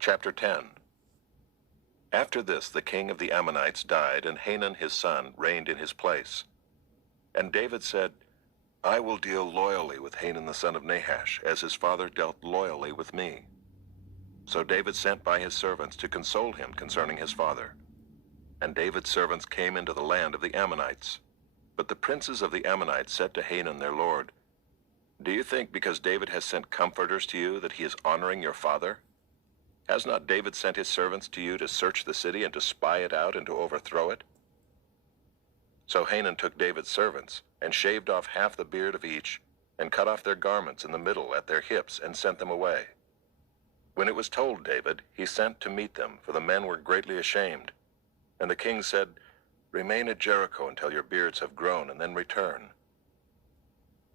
Chapter 10. After this the king of the Ammonites died, and Hanun his son reigned in his place. And David said, I will deal loyally with Hanun the son of Nahash, as his father dealt loyally with me. So David sent by his servants to console him concerning his father. And David's servants came into the land of the Ammonites. But the princes of the Ammonites said to Hanun their lord, Do you think because David has sent comforters to you that he is honoring your father? Has not David sent his servants to you to search the city and to spy it out and to overthrow it? So Hanun took David's servants, and shaved off half the beard of each, and cut off their garments in the middle at their hips, and sent them away. When it was told David, he sent to meet them, for the men were greatly ashamed. And the king said, Remain at Jericho until your beards have grown, and then return.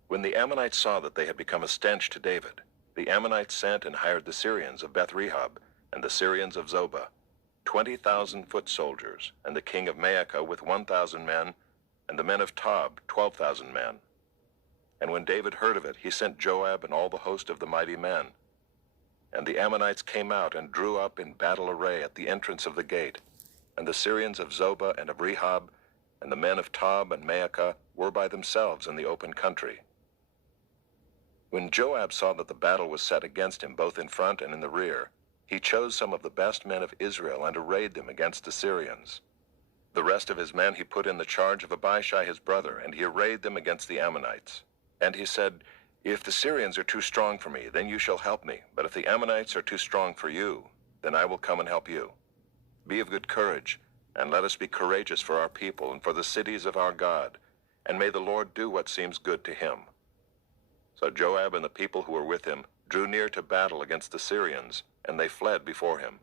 When the Ammonites saw that they had become a stench to David, the Ammonites sent and hired the Syrians of Beth-rehob, and the Syrians of Zobah, 20,000 foot soldiers, and the king of Maacah with 1,000 men, and the men of Tob 12,000 men. And when David heard of it, he sent Joab and all the host of the mighty men. And the Ammonites came out and drew up in battle array at the entrance of the gate, and the Syrians of Zobah and of Rehob, and the men of Tob and Maacah were by themselves in the open country. When Joab saw that the battle was set against him both in front and in the rear, he chose some of the best men of Israel and arrayed them against the Syrians. The rest of his men he put in the charge of Abishai his brother, and he arrayed them against the Ammonites. And he said, If the Syrians are too strong for me, then you shall help me. But if the Ammonites are too strong for you, then I will come and help you. Be of good courage, and let us be courageous for our people and for the cities of our God, and may the Lord do what seems good to him. So Joab and the people who were with him drew near to battle against the Syrians, and they fled before him.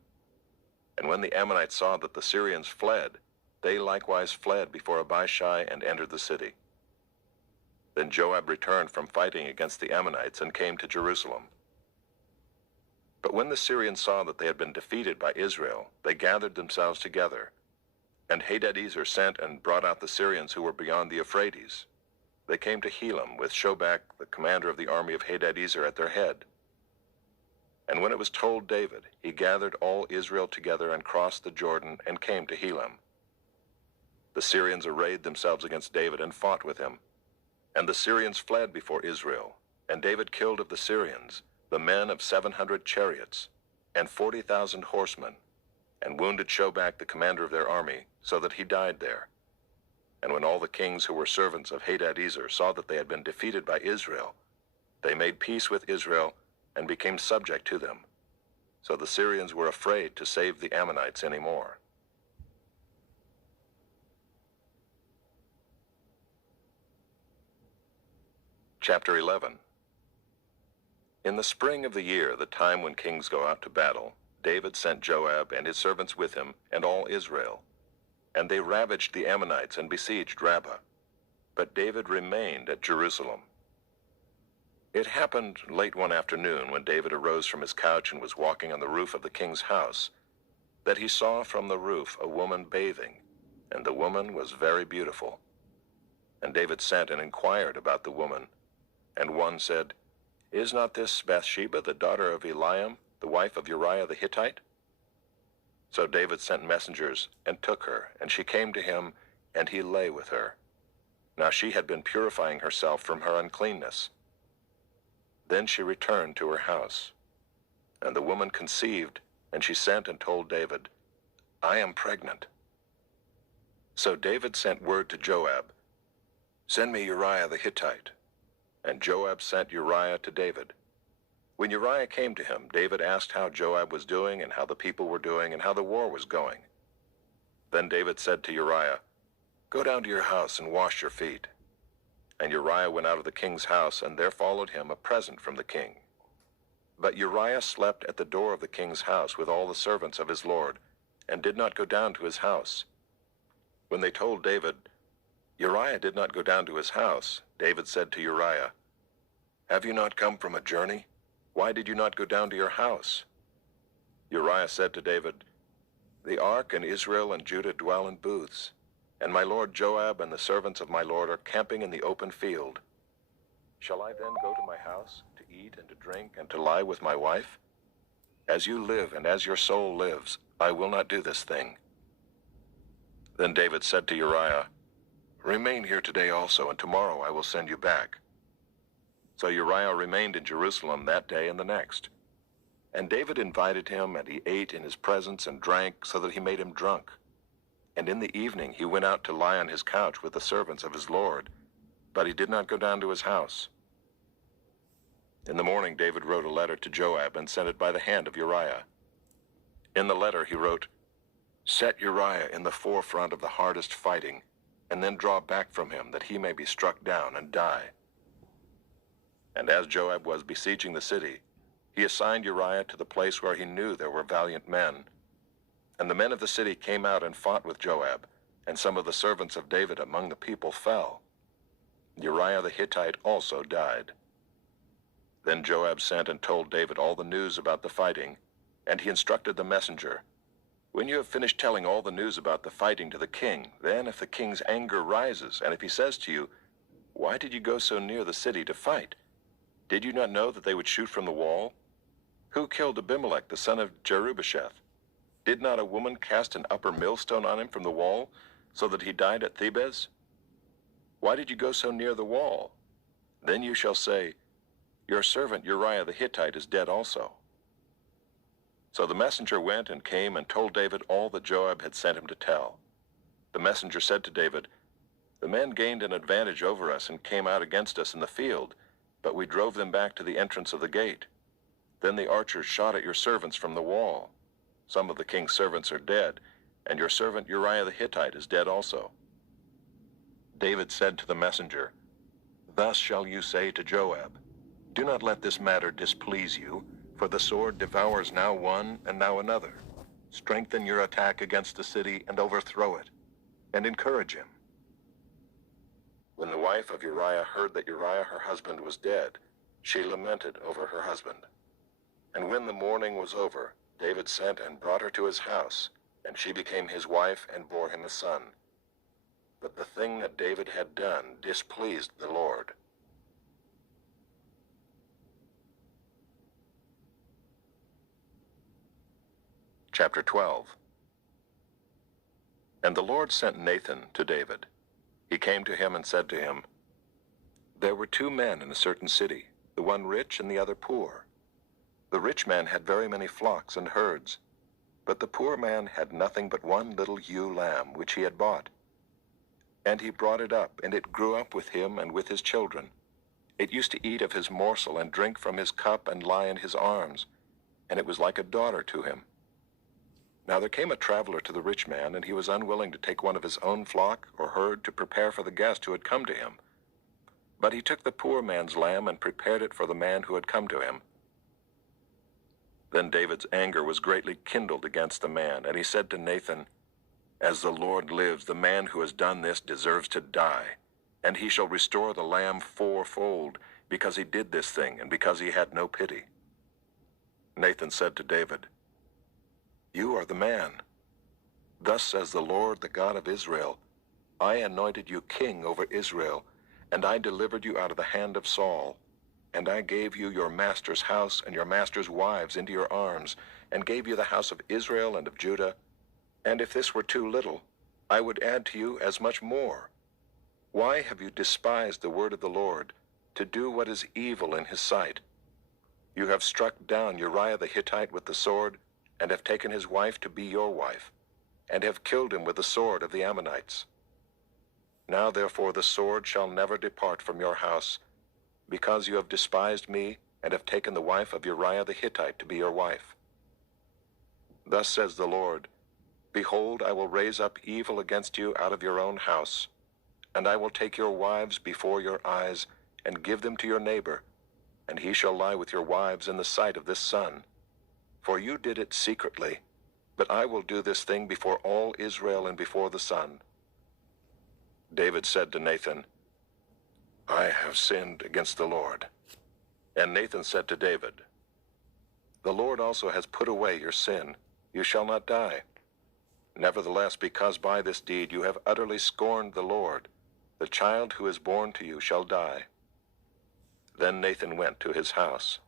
And when the Ammonites saw that the Syrians fled, they likewise fled before Abishai and entered the city. Then Joab returned from fighting against the Ammonites and came to Jerusalem. But when the Syrians saw that they had been defeated by Israel, they gathered themselves together. And Hadadezer sent and brought out the Syrians who were beyond the Euphrates. They came to Helam with Shobach, the commander of the army of Hadadezer, at their head. And when it was told David, he gathered all Israel together and crossed the Jordan and came to Helam. The Syrians arrayed themselves against David and fought with him. And the Syrians fled before Israel, and David killed of the Syrians the men of 700 chariots, and 40,000 horsemen, and wounded Shobach the commander of their army, so that he died there. And when all the kings who were servants of Hadadezer saw that they had been defeated by Israel, they made peace with Israel and became subject to them. So the Syrians were afraid to save the Ammonites any more. Chapter 11. In the spring of the year, the time when kings go out to battle, David sent Joab and his servants with him and all Israel. And they ravaged the Ammonites and besieged Rabbah. But David remained at Jerusalem. It happened late one afternoon, when David arose from his couch and was walking on the roof of the king's house, that he saw from the roof a woman bathing, and the woman was very beautiful. And David sent and inquired about the woman. And one said, Is not this Bathsheba, the daughter of Eliam, the wife of Uriah the Hittite? So David sent messengers and took her, and she came to him, and he lay with her. Now she had been purifying herself from her uncleanness. Then she returned to her house. And the woman conceived, and she sent and told David, I am pregnant. So David sent word to Joab, Send me Uriah the Hittite. And Joab sent Uriah to David. When Uriah came to him, David asked how Joab was doing, and how the people were doing, and how the war was going. Then David said to Uriah, Go down to your house and wash your feet. And Uriah went out of the king's house, and there followed him a present from the king. But Uriah slept at the door of the king's house with all the servants of his lord, and did not go down to his house. When they told David, Uriah did not go down to his house, David said to Uriah, Have you not come from a journey? Why did you not go down to your house? Uriah said to David, The ark and Israel and Judah dwell in booths, and my lord Joab and the servants of my lord are camping in the open field. Shall I then go to my house to eat and to drink and to lie with my wife? As you live and as your soul lives, I will not do this thing." Then David said to Uriah, "Remain here today also, and tomorrow I will send you back." So Uriah remained in Jerusalem that day and the next. And David invited him, and he ate in his presence and drank, so that he made him drunk. And in the evening he went out to lie on his couch with the servants of his lord, but he did not go down to his house. In the morning David wrote a letter to Joab and sent it by the hand of Uriah. In the letter he wrote, "Set Uriah in the forefront of the hardest fighting, and then draw back from him, that he may be struck down and die." And as Joab was besieging the city, he assigned Uriah to the place where he knew there were valiant men. And the men of the city came out and fought with Joab, and some of the servants of David among the people fell. Uriah the Hittite also died. Then Joab sent and told David all the news about the fighting, and he instructed the messenger, "When you have finished telling all the news about the fighting to the king, then if the king's anger rises, and if he says to you, 'Why did you go so near the city to fight? Did you not know that they would shoot from the wall? Who killed Abimelech, the son of Jerubbesheth? Did not a woman cast an upper millstone on him from the wall, so that he died at Thebez? Why did you go so near the wall?' Then you shall say, 'Your servant Uriah the Hittite is dead also.'" So the messenger went and came and told David all that Joab had sent him to tell. The messenger said to David, "The men gained an advantage over us and came out against us in the field, but we drove them back to the entrance of the gate. Then the archers shot at your servants from the wall. Some of the king's servants are dead, and your servant Uriah the Hittite is dead also." David said to the messenger, "Thus shall you say to Joab, 'Do not let this matter displease you, for the sword devours now one and now another. Strengthen your attack against the city and overthrow it, and encourage him.'" When the wife of Uriah heard that Uriah her husband was dead, she lamented over her husband. And when the mourning was over, David sent and brought her to his house, and she became his wife and bore him a son. But the thing that David had done displeased the Lord. Chapter 12. And the Lord sent Nathan to David. He came to him and said to him, "There were two men in a certain city, the one rich and the other poor. The rich man had very many flocks and herds, but the poor man had nothing but one little ewe lamb which he had bought. And he brought it up, and it grew up with him and with his children. It used to eat of his morsel and drink from his cup and lie in his arms, and it was like a daughter to him. Now there came a traveler to the rich man, and he was unwilling to take one of his own flock or herd to prepare for the guest who had come to him. But he took the poor man's lamb and prepared it for the man who had come to him. Then David's anger was greatly kindled against the man, and he said to Nathan, 'As the Lord lives, the man who has done this deserves to die, and he shall restore the lamb fourfold, because he did this thing, and because he had no pity.' Nathan said to David, 'You are the man. Thus says the Lord, the God of Israel, I anointed you king over Israel, and I delivered you out of the hand of Saul. And I gave you your master's house and your master's wives into your arms, and gave you the house of Israel and of Judah. And if this were too little, I would add to you as much more. Why have you despised the word of the Lord, to do what is evil in his sight? You have struck down Uriah the Hittite with the sword, and have taken his wife to be your wife, and have killed him with the sword of the Ammonites. Now therefore the sword shall never depart from your house, because you have despised me, and have taken the wife of Uriah the Hittite to be your wife. Thus says the Lord, Behold, I will raise up evil against you out of your own house, and I will take your wives before your eyes, and give them to your neighbor, and he shall lie with your wives in the sight of this sun. For you did it secretly, but I will do this thing before all Israel and before the sun." David said to Nathan, "I have sinned against the Lord." And Nathan said to David, "The Lord also has put away your sin. You shall not die. Nevertheless, because by this deed you have utterly scorned the Lord, the child who is born to you shall die." Then Nathan went to his house.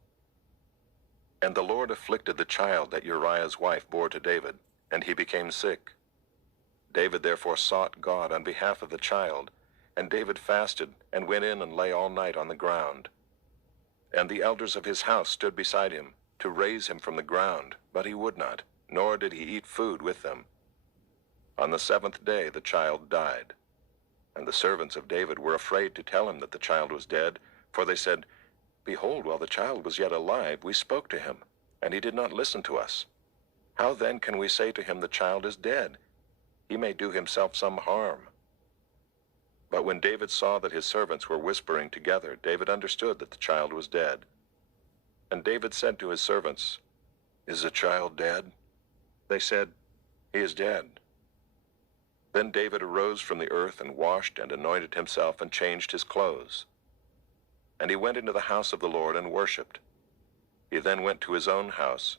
And the Lord afflicted the child that Uriah's wife bore to David, and he became sick. David therefore sought God on behalf of the child, and David fasted, and went in and lay all night on the ground. And the elders of his house stood beside him, to raise him from the ground, but he would not, nor did he eat food with them. On the 7th day the child died. And the servants of David were afraid to tell him that the child was dead, for they said, Behold, while the child was yet alive, we spoke to him, and he did not listen to us. How then can we say to him, The child is dead? He may do himself some harm. But when David saw that his servants were whispering together, David understood that the child was dead. And David said to his servants, Is the child dead? They said, He is dead. Then David arose from the earth and washed and anointed himself and changed his clothes. And he went into the house of the Lord and worshipped. He then went to his own house,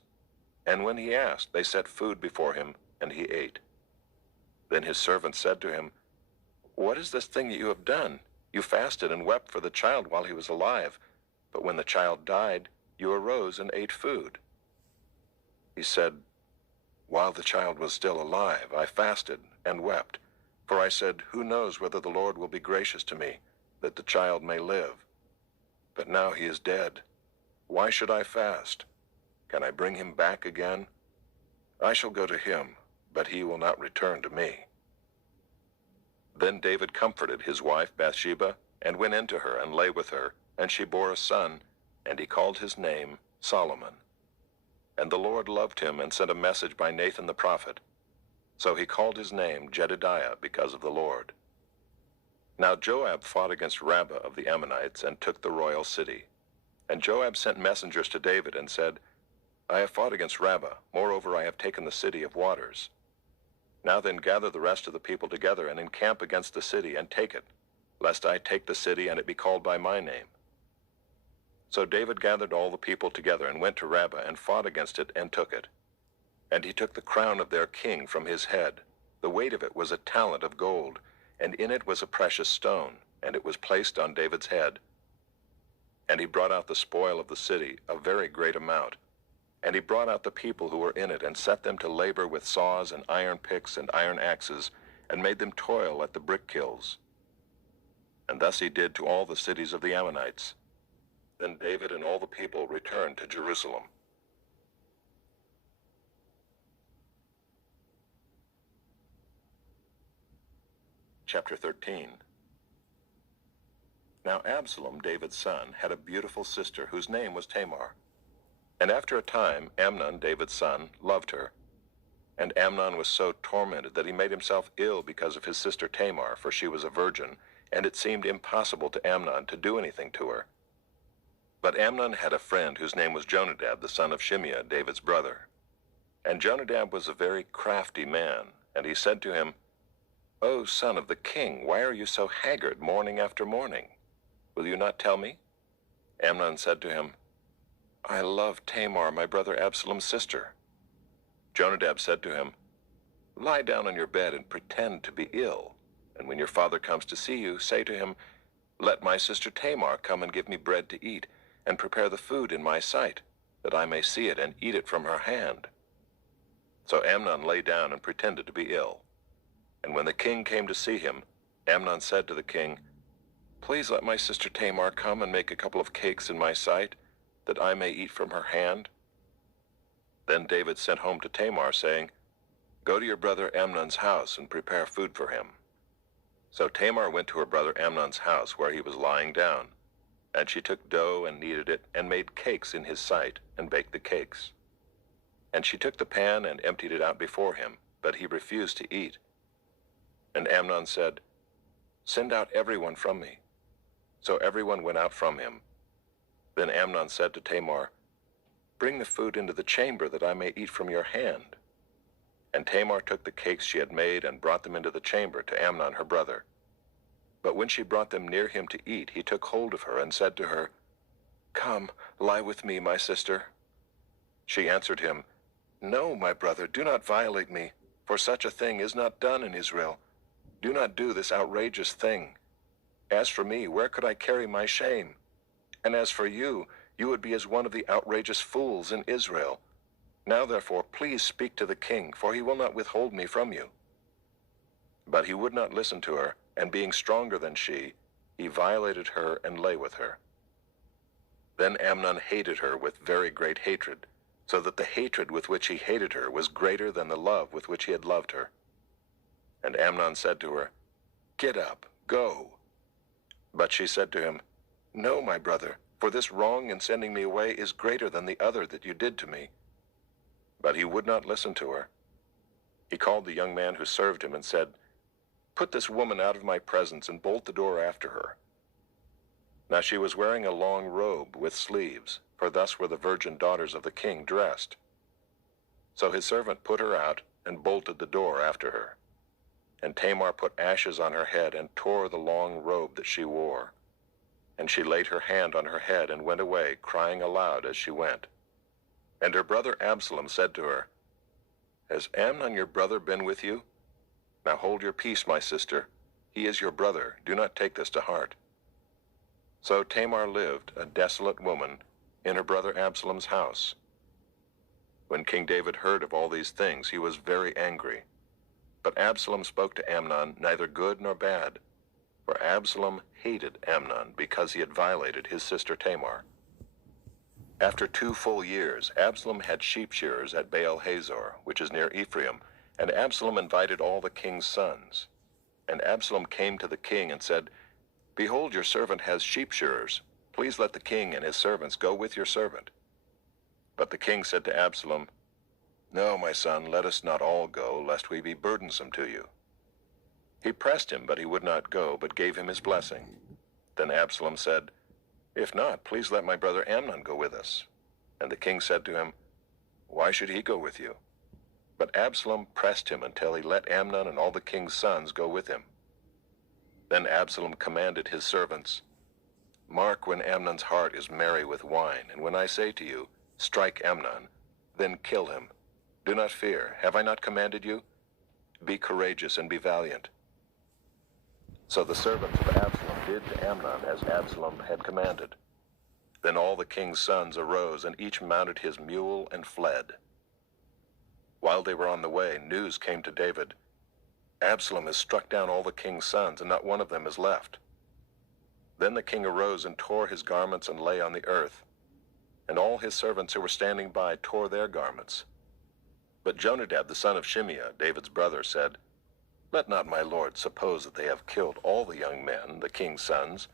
and when he asked, they set food before him, and he ate. Then his servants said to him, What is this thing that you have done? You fasted and wept for the child while he was alive, but when the child died, you arose and ate food. He said, While the child was still alive, I fasted and wept, for I said, Who knows whether the Lord will be gracious to me, that the child may live? But now he is dead. Why should I fast? Can I bring him back again? I shall go to him, but he will not return to me. Then David comforted his wife Bathsheba, and went into her and lay with her, and she bore a son, and he called his name Solomon. And the Lord loved him and sent a message by Nathan the prophet. So he called his name Jedidiah because of the Lord. Now Joab fought against Rabbah of the Ammonites and took the royal city. And Joab sent messengers to David and said, I have fought against Rabbah, moreover I have taken the city of waters. Now then gather the rest of the people together and encamp against the city and take it, lest I take the city and it be called by my name. So David gathered all the people together and went to Rabbah and fought against it and took it. And he took the crown of their king from his head. The weight of it was a talent of gold, and in it was a precious stone, and it was placed on David's head. And he brought out the spoil of the city, a very great amount. And he brought out the people who were in it, and set them to labor with saws and iron picks and iron axes, and made them toil at the brick kilns. And thus he did to all the cities of the Ammonites. Then David and all the people returned to Jerusalem. Chapter 13. Now Absalom, David's son, had a beautiful sister whose name was Tamar. And after a time, Amnon, David's son, loved her. And Amnon was so tormented that he made himself ill because of his sister Tamar, for she was a virgin, and it seemed impossible to Amnon to do anything to her. But Amnon had a friend whose name was Jonadab, the son of Shimeah, David's brother. And Jonadab was a very crafty man, and he said to him, O son of the king, why are you so haggard morning after morning? Will you not tell me? Amnon said to him, I love Tamar, my brother Absalom's sister. Jonadab said to him, Lie down on your bed and pretend to be ill, and when your father comes to see you, say to him, Let my sister Tamar come and give me bread to eat, and prepare the food in my sight, that I may see it and eat it from her hand. So Amnon lay down and pretended to be ill. And when the king came to see him, Amnon said to the king, Please let my sister Tamar come and make a couple of cakes in my sight, that I may eat from her hand. Then David sent home to Tamar, saying, Go to your brother Amnon's house and prepare food for him. So Tamar went to her brother Amnon's house, where he was lying down. And she took dough and kneaded it, and made cakes in his sight, and baked the cakes. And she took the pan and emptied it out before him, but he refused to eat. And Amnon said, Send out everyone from me. So everyone went out from him. Then Amnon said to Tamar, Bring the food into the chamber, that I may eat from your hand. And Tamar took the cakes she had made and brought them into the chamber to Amnon her brother. But when she brought them near him to eat, he took hold of her and said to her, Come, lie with me, my sister. She answered him, No, my brother, do not violate me, for such a thing is not done in Israel. Do not do this outrageous thing. As for me, where could I carry my shame? And as for you, you would be as one of the outrageous fools in Israel. Now therefore, please speak to the king, for he will not withhold me from you." But he would not listen to her, and being stronger than she, he violated her and lay with her. Then Amnon hated her with very great hatred, so that the hatred with which he hated her was greater than the love with which he had loved her. And Amnon said to her, "Get up, go." But she said to him, "No, my brother, for this wrong in sending me away is greater than the other that you did to me." But he would not listen to her. He called the young man who served him and said, "Put this woman out of my presence and bolt the door after her." Now she was wearing a long robe with sleeves, for thus were the virgin daughters of the king dressed. So his servant put her out and bolted the door after her. And Tamar put ashes on her head and tore the long robe that she wore. And she laid her hand on her head and went away, crying aloud as she went. And her brother Absalom said to her, "Has Amnon your brother been with you? Now hold your peace, my sister. He is your brother. Do not take this to heart." So Tamar lived, a desolate woman, in her brother Absalom's house. When King David heard of all these things, he was very angry. But Absalom spoke to Amnon neither good nor bad, for Absalom hated Amnon because he had violated his sister Tamar. After 2 full years, Absalom had sheep shearers at Baal-Hazor, which is near Ephraim, and Absalom invited all the king's sons. And Absalom came to the king and said, "Behold, your servant has sheep shearers. Please let the king and his servants go with your servant." But the king said to Absalom, "No, my son, let us not all go, lest we be burdensome to you." He pressed him, but he would not go, but gave him his blessing. Then Absalom said, "If not, please let my brother Amnon go with us." And the king said to him, "Why should he go with you?" But Absalom pressed him until he let Amnon and all the king's sons go with him. Then Absalom commanded his servants, "Mark when Amnon's heart is merry with wine, and when I say to you, 'Strike Amnon,' then kill him. Do not fear. Have I not commanded you? Be courageous and be valiant." So the servants of Absalom did to Amnon as Absalom had commanded. Then all the king's sons arose, and each mounted his mule and fled. While they were on the way, news came to David, "Absalom has struck down all the king's sons, and not one of them is left." Then the king arose and tore his garments and lay on the earth. And all his servants who were standing by tore their garments. But Jonadab the son of Shimeah, David's brother, said, "Let not my lord suppose that they have killed all the young men, the king's sons,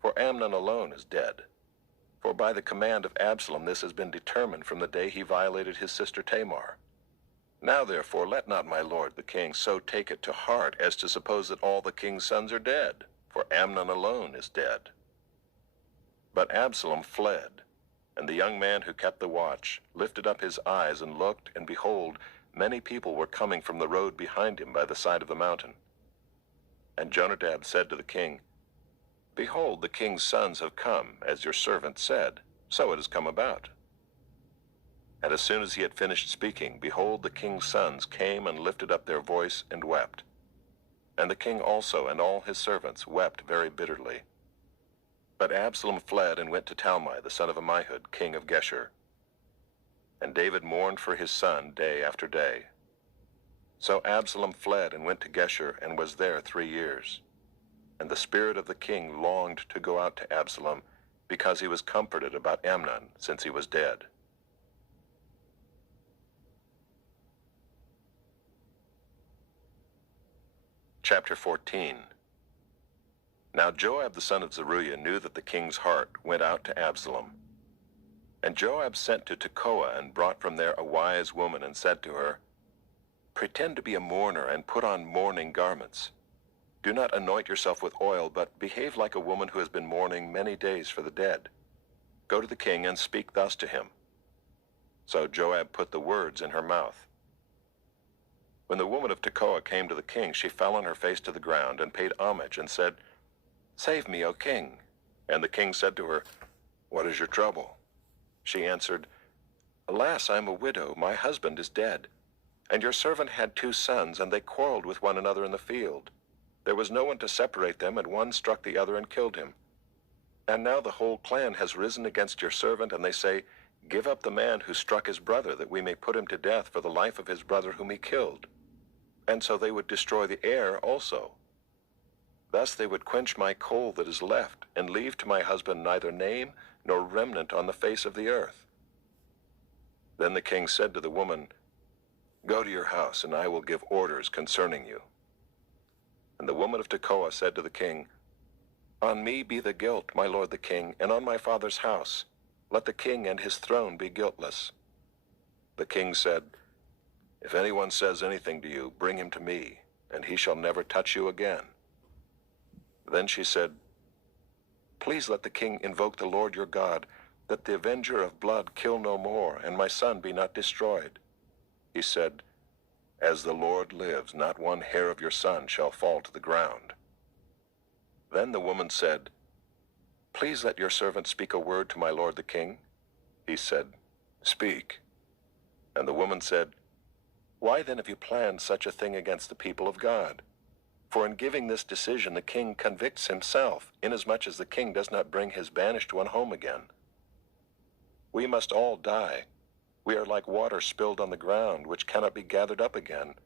for Amnon alone is dead. For by the command of Absalom this has been determined from the day he violated his sister Tamar. Now therefore let not my lord the king so take it to heart as to suppose that all the king's sons are dead, for Amnon alone is dead." But Absalom fled, and the young man who kept the watch lifted up his eyes and looked, and behold, many people were coming from the road behind him by the side of the mountain. And Jonadab said to the king, "Behold, the king's sons have come, as your servant said, so it has come about." And as soon as he had finished speaking, behold, the king's sons came and lifted up their voice and wept. And the king also and all his servants wept very bitterly. But Absalom fled and went to Talmai, the son of Ammihud, king of Geshur. And David mourned for his son day after day. So Absalom fled and went to Geshur and was there 3 years. And the spirit of the king longed to go out to Absalom, because he was comforted about Amnon, since he was dead. Chapter 14. Now Joab the son of Zeruiah knew that the king's heart went out to Absalom. And Joab sent to Tekoa and brought from there a wise woman and said to her, "Pretend to be a mourner and put on mourning garments. Do not anoint yourself with oil, but behave like a woman who has been mourning many days for the dead. Go to the king and speak thus to him." So Joab put the words in her mouth. When the woman of Tekoa came to the king, she fell on her face to the ground and paid homage and said, "Save me, O king." And the king said to her, "What is your trouble?" She answered, "Alas, I am a widow. My husband is dead. And your servant had 2 sons, and they quarreled with one another in the field. There was no one to separate them, and one struck the other and killed him. And now the whole clan has risen against your servant, and they say, 'Give up the man who struck his brother, that we may put him to death for the life of his brother whom he killed.' And so they would destroy the heir also. Thus they would quench my coal that is left, and leave to my husband neither name nor remnant on the face of the earth." Then the king said to the woman, "Go to your house, and I will give orders concerning you." And the woman of Tekoa said to the king, "On me be the guilt, my lord the king, and on my father's house. Let the king and his throne be guiltless." The king said, "If anyone says anything to you, bring him to me, and he shall never touch you again." Then she said, "Please let the king invoke the Lord your God, that the avenger of blood kill no more, and my son be not destroyed." He said, "As the Lord lives, not one hair of your son shall fall to the ground." Then the woman said, "Please let your servant speak a word to my lord the king." He said, "Speak." And the woman said, "Why then have you planned such a thing against the people of God? For in giving this decision the king convicts himself, inasmuch as the king does not bring his banished one home again. We must all die. We are like water spilled on the ground, which cannot be gathered up again.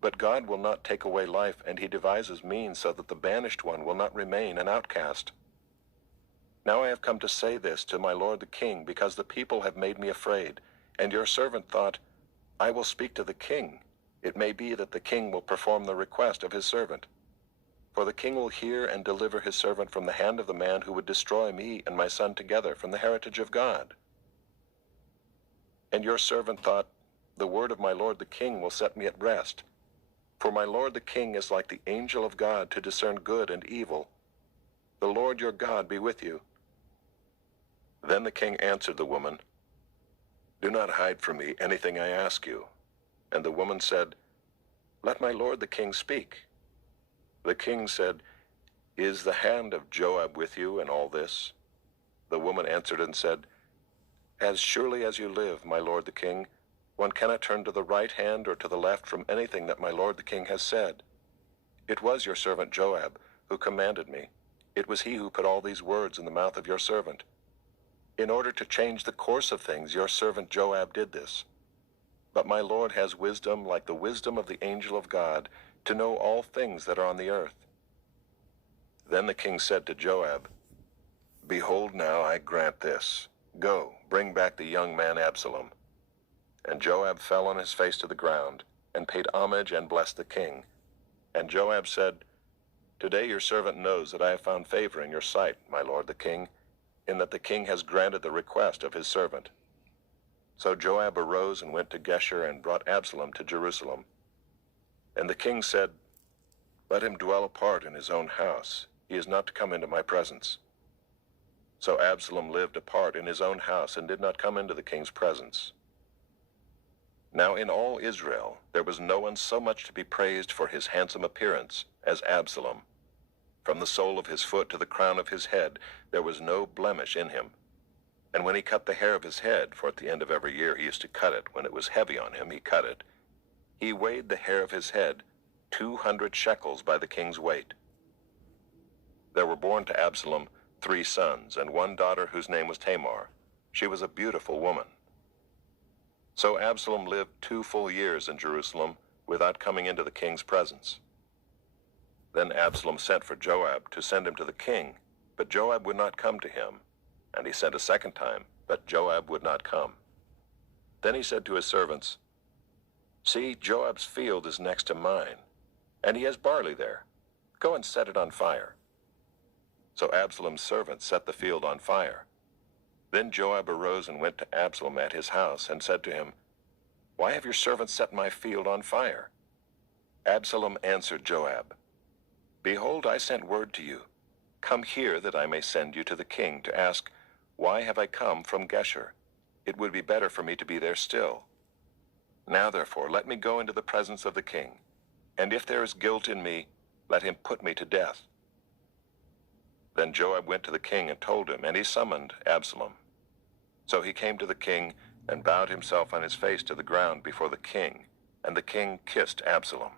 But God will not take away life, and he devises means so that the banished one will not remain an outcast. Now I have come to say this to my lord the king, because the people have made me afraid, and your servant thought, 'I will speak to the king. It may be that the king will perform the request of his servant.' For the king will hear and deliver his servant from the hand of the man who would destroy me and my son together from the heritage of God. And your servant thought, 'The word of my lord the king will set me at rest. For my lord the king is like the angel of God to discern good and evil. The Lord your God be with you.' Then the king answered the woman, 'Do not hide from me anything I ask you.' And the woman said, 'Let my lord the king speak.' The king said, 'Is the hand of Joab with you in all this?' The woman answered and said, 'As surely as you live, my lord the king, one cannot turn to the right hand or to the left from anything that my lord the king has said. It was your servant Joab who commanded me. It was he who put all these words in the mouth of your servant. In order to change the course of things, your servant Joab did this. But my lord has wisdom like the wisdom of the angel of God, to know all things that are on the earth.' Then the king said to Joab, 'Behold, now I grant this. Go, bring back the young man Absalom.' And Joab fell on his face to the ground, and paid homage and blessed the king. And Joab said, 'Today your servant knows that I have found favor in your sight, my lord the king, in that the king has granted the request of his servant.' So Joab arose and went to Geshur and brought Absalom to Jerusalem. And the king said, 'Let him dwell apart in his own house. He is not to come into my presence.' So Absalom lived apart in his own house and did not come into the king's presence. Now in all Israel there was no one so much to be praised for his handsome appearance as Absalom. From the sole of his foot to the crown of his head there was no blemish in him. And when he cut the hair of his head, for at the end of every year he used to cut it, when it was heavy on him he cut it, he weighed the hair of his head 200 shekels by the king's weight. There were born to Absalom 3 sons, and one daughter whose name was Tamar. She was a beautiful woman. So Absalom lived 2 full years in Jerusalem without coming into the king's presence. Then Absalom sent for Joab to send him to the king, but Joab would not come to him. And he sent a second time, but Joab would not come. Then he said to his servants, 'See, Joab's field is next to mine, and he has barley there. Go and set it on fire.' So Absalom's servants set the field on fire. Then Joab arose and went to Absalom at his house, and said to him, 'Why have your servants set my field on fire?' Absalom answered Joab, 'Behold, I sent word to you. Come here, that I may send you to the king to ask, Why have I come from Geshur? It would be better for me to be there still. Now therefore let me go into the presence of the king, and if there is guilt in me, let him put me to death.' Then Joab went to the king and told him, and he summoned Absalom. So he came to the king and bowed himself on his face to the ground before the king, and the king kissed Absalom.